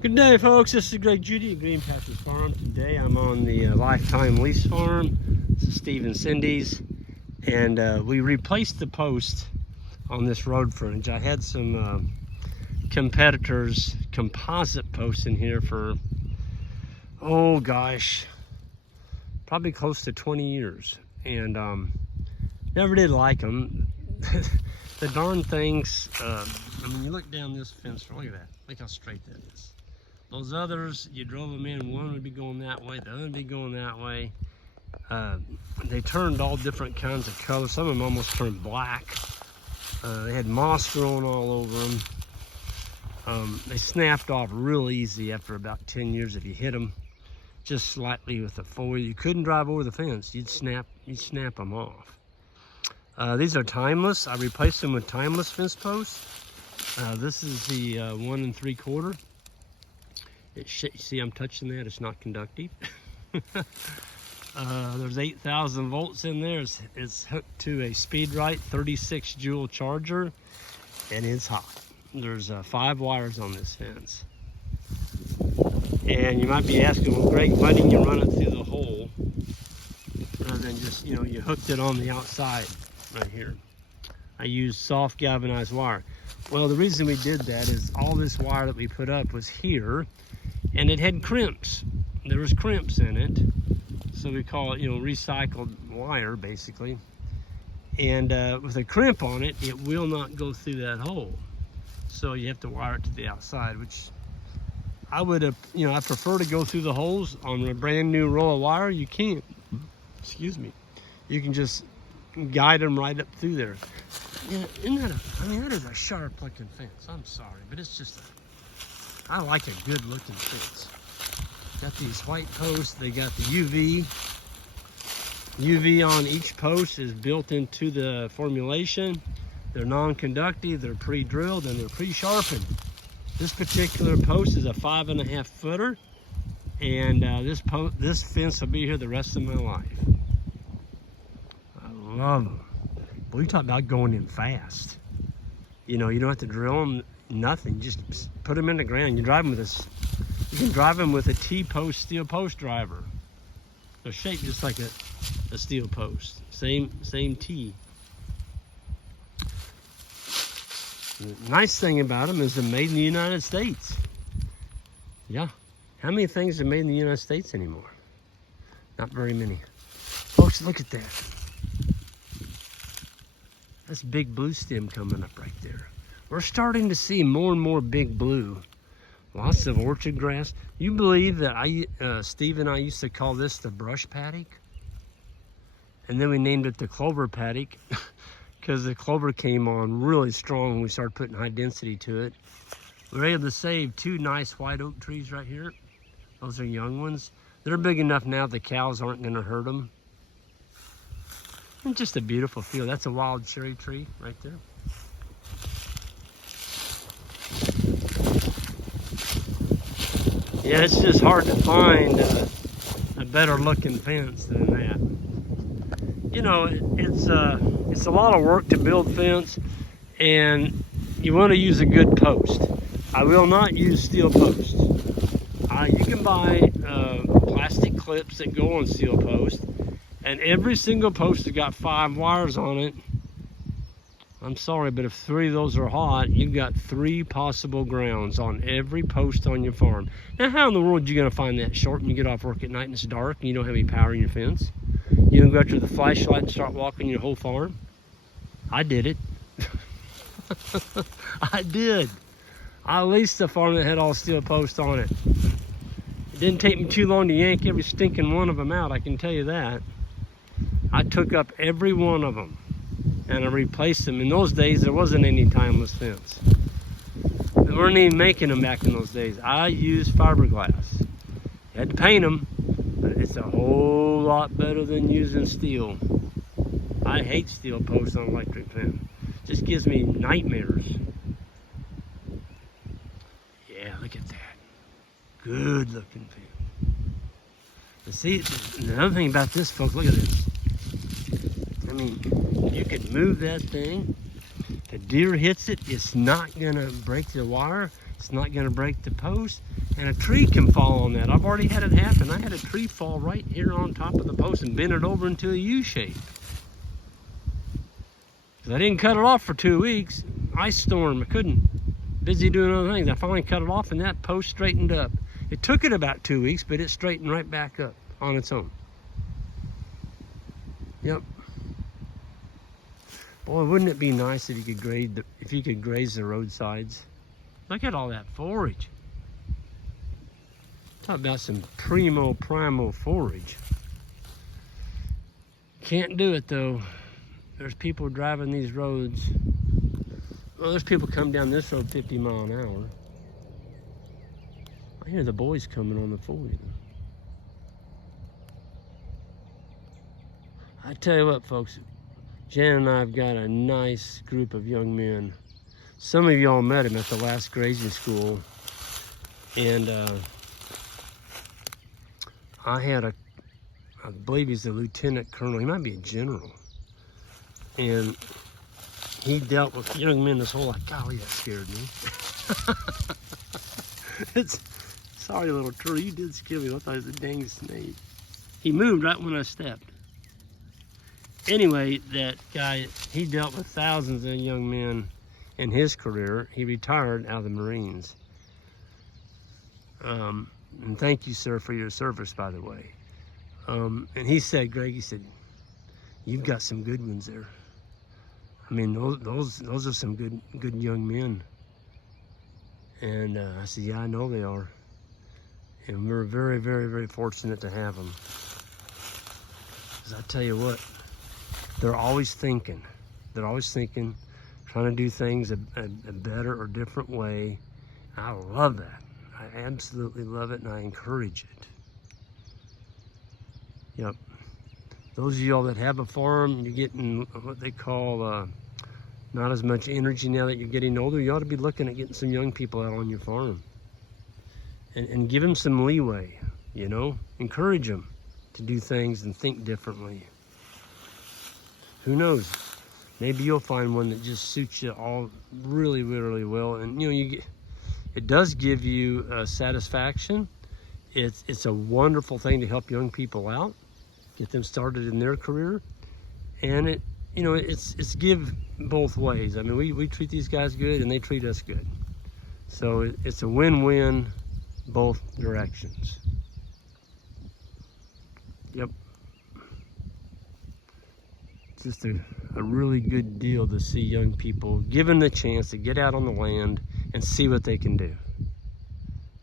Good day, folks. This is Greg Judy at Green Pastures Farm. Today I'm on the Lifetime Lease Farm. This is Steve and Cindy's, and we replaced the post on this road frontage. I had some competitors' composite posts in here for, oh gosh, probably close to 20 years, and never did like them. The darn things, I mean, you look down this fence, look at that. Look how straight that is. Those others, you drove them in, one would be going that way, the other would be going that way. They turned all different kinds of colors. Some of them almost turned black. They had moss growing all over them. They snapped off real easy after about 10 years if you hit them just slightly with the foil. You couldn't drive over the fence. You'd snap them off. These are timeless. I replaced them with timeless fence posts. This is the 1 3/4. See, I'm touching that. It's not conductive. There's 8,000 volts in there. It's hooked to a SpeedRite 36 joule charger, and it's hot. There's 5 wires on this fence. And you might be asking, well, Greg, why didn't you run it through the hole rather than just, you hooked it on the outside right here? I used soft galvanized wire. Well, the reason we did that is all this wire that we put up was here, and it had crimps. There was crimps in it, so we call it, recycled wire, basically. And with a crimp on it, it will not go through that hole. So you have to wire it to the outside, which I would have, I prefer to go through the holes. On a brand new roll of wire, you can't. Excuse me. You can just guide them right up through there. Yeah, that is a sharp looking fence. I'm sorry, but it's just I like a good looking fence. Got these white posts. They got the UV. UV on each post is built into the formulation. They're non-conductive, they're pre-drilled, and they're pre-sharpened. This particular post is a 5.5 footer, and this fence will be here the rest of my life. I love them. Boy, you talk about going in fast. You don't have to drill them, nothing. Just put them in the ground. You drive them with you can drive them with a T-post steel post driver. They're shaped just like a steel post. Same T. The nice thing about them is they're made in the United States. Yeah. How many things are made in the United States anymore? Not very many. Folks, look at that. That's big blue stem coming up right there. We're starting to see more and more big blue. Lots of orchard grass. You believe that Steve and I used to call this the brush paddock? And then we named it the clover paddock because the clover came on really strong when we started putting high density to it. We were able to save 2 nice white oak trees right here. Those are young ones. They're big enough now the cows aren't going to hurt them. And just a beautiful field. That's a wild cherry tree right there. Yeah, it's just hard to find a better looking fence than that. It's a lot of work to build fence, and you want to use a good post. I will not use steel posts. You can buy plastic clips that go on steel posts, and every single post has got 5 wires on it. I'm sorry, but if 3 of those are hot, you've got 3 possible grounds on every post on your farm. Now, how in the world are you going to find that short when you get off work at night and it's dark and you don't have any power in your fence? You don't go out to the flashlight and start walking your whole farm? I did it. I did. I leased a farm that had all steel posts on it. It didn't take me too long to yank every stinking one of them out, I can tell you that. I took up every one of them and I replaced them. In those days, there wasn't any timeless fence. They weren't even making them back in those days. I used fiberglass. You had to paint them, but it's a whole lot better than using steel. I hate steel posts on electric fence. It just gives me nightmares. Yeah, look at that. Good looking fence. But see, the other thing about this, folks, look at this. I mean, you could move that thing. If a deer hits it, it's not gonna break the wire. It's not going to break the post, and a tree can fall on that. I've already had it happen. I had a tree fall right here on top of the post and bend it over into a U shape. I didn't cut it off for 2 weeks. Ice storm, I couldn't. Busy doing other things. I finally cut it off and that post straightened up. It took it about 2 weeks, but it straightened right back up on its own. Yep. Boy, wouldn't it be nice if you could graze the roadsides? Look at all that forage. Talk about some primo forage. Can't do it though. There's people driving these roads. Well, there's people come down this road 50 miles an hour. I hear the boys coming on the 40. I tell you what, folks, Jan and I have got a nice group of young men. Some of y'all met him at the last grazing school. And I believe he's a lieutenant colonel. He might be a general. And he dealt with young men this whole life. Golly, that scared me. Sorry, little turtle, you did scare me. I thought it was a dang snake. He moved right when I stepped. Anyway, that guy, he dealt with thousands of young men in his career. He retired out of the Marines. And thank you, sir, for your service, by the way. And he said, Greg, he said, you've got some good ones there. I mean, those are some good young men. And I said, yeah, I know they are. And we're very, very, very fortunate to have them. Because I tell you what, they're always thinking. They're always thinking, trying to do things a better or different way. I love that. I absolutely love it, and I encourage it. Yep. Those of y'all that have a farm, you're getting what they call not as much energy now that you're getting older. You ought to be looking at getting some young people out on your farm. And give them some leeway, you know? Encourage them to do things and think differently. Who knows? Maybe you'll find one that just suits you all really, really well. And you know, it does give you satisfaction. It's a wonderful thing to help young people out, get them started in their career, and it's give both ways. I mean, we treat these guys good and they treat us good, so it's a win-win both directions. Yep. It's just a really good deal to see young people given the chance to get out on the land and see what they can do.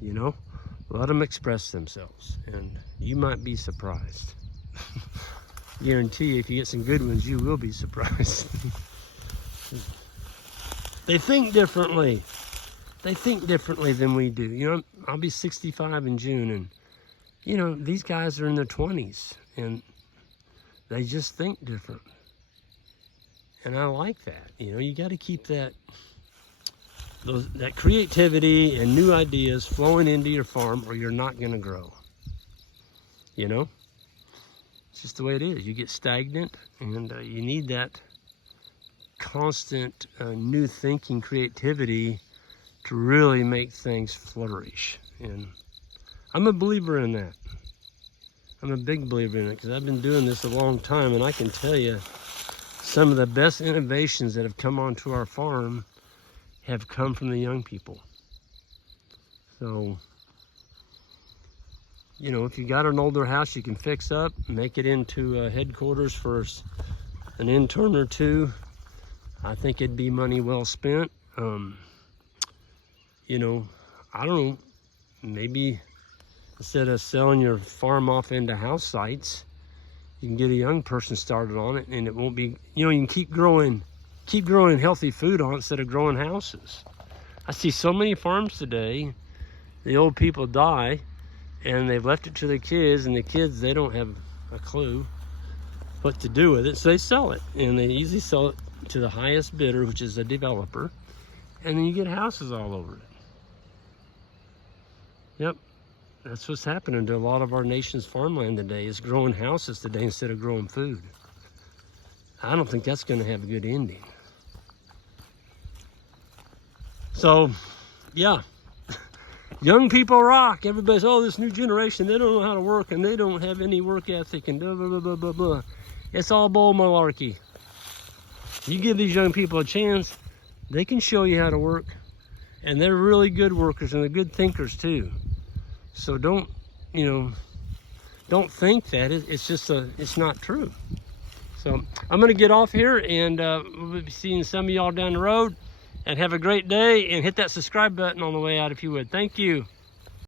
You know, let them express themselves, and you might be surprised. Guarantee you, if you get some good ones, you will be surprised. They think differently. They think differently than we do. You know, I'll be 65 in June, and you know, these guys are in their 20s, and they just think different. And I like that. You know, you got to keep that creativity and new ideas flowing into your farm, or you're not going to grow. You know, it's just the way it is. You get stagnant, and you need that constant new thinking, creativity to really make things flourish. And I'm a believer in that. I'm a big believer in it, because I've been doing this a long time, and I can tell you some of the best innovations that have come onto our farm have come from the young people. So, you know, if you got an older house you can fix up, make it into headquarters for an intern or two, I think it'd be money well spent. You know, I don't know, maybe instead of selling your farm off into house sites, you can get a young person started on it, and it won't be, you know, you can keep growing healthy food on it instead of growing houses. I see so many farms today, the old people die and they've left it to their kids, and the kids, they don't have a clue what to do with it, so they sell it, and they usually sell it to the highest bidder, which is a developer, and then you get houses all over it. Yep. That's what's happening to a lot of our nation's farmland today, is growing houses today instead of growing food. I don't think that's going to have a good ending. So, yeah, Young people rock. Everybody's, oh, this new generation, they don't know how to work and they don't have any work ethic and blah, blah, blah, blah, blah, blah. It's all bull malarkey. You give these young people a chance, they can show you how to work. And they're really good workers and they're good thinkers too. So don't, you know, don't think that it's not true. So I'm gonna get off here and we'll be seeing some of y'all down the road, and have a great day, and hit that subscribe button on the way out if you would. Thank you.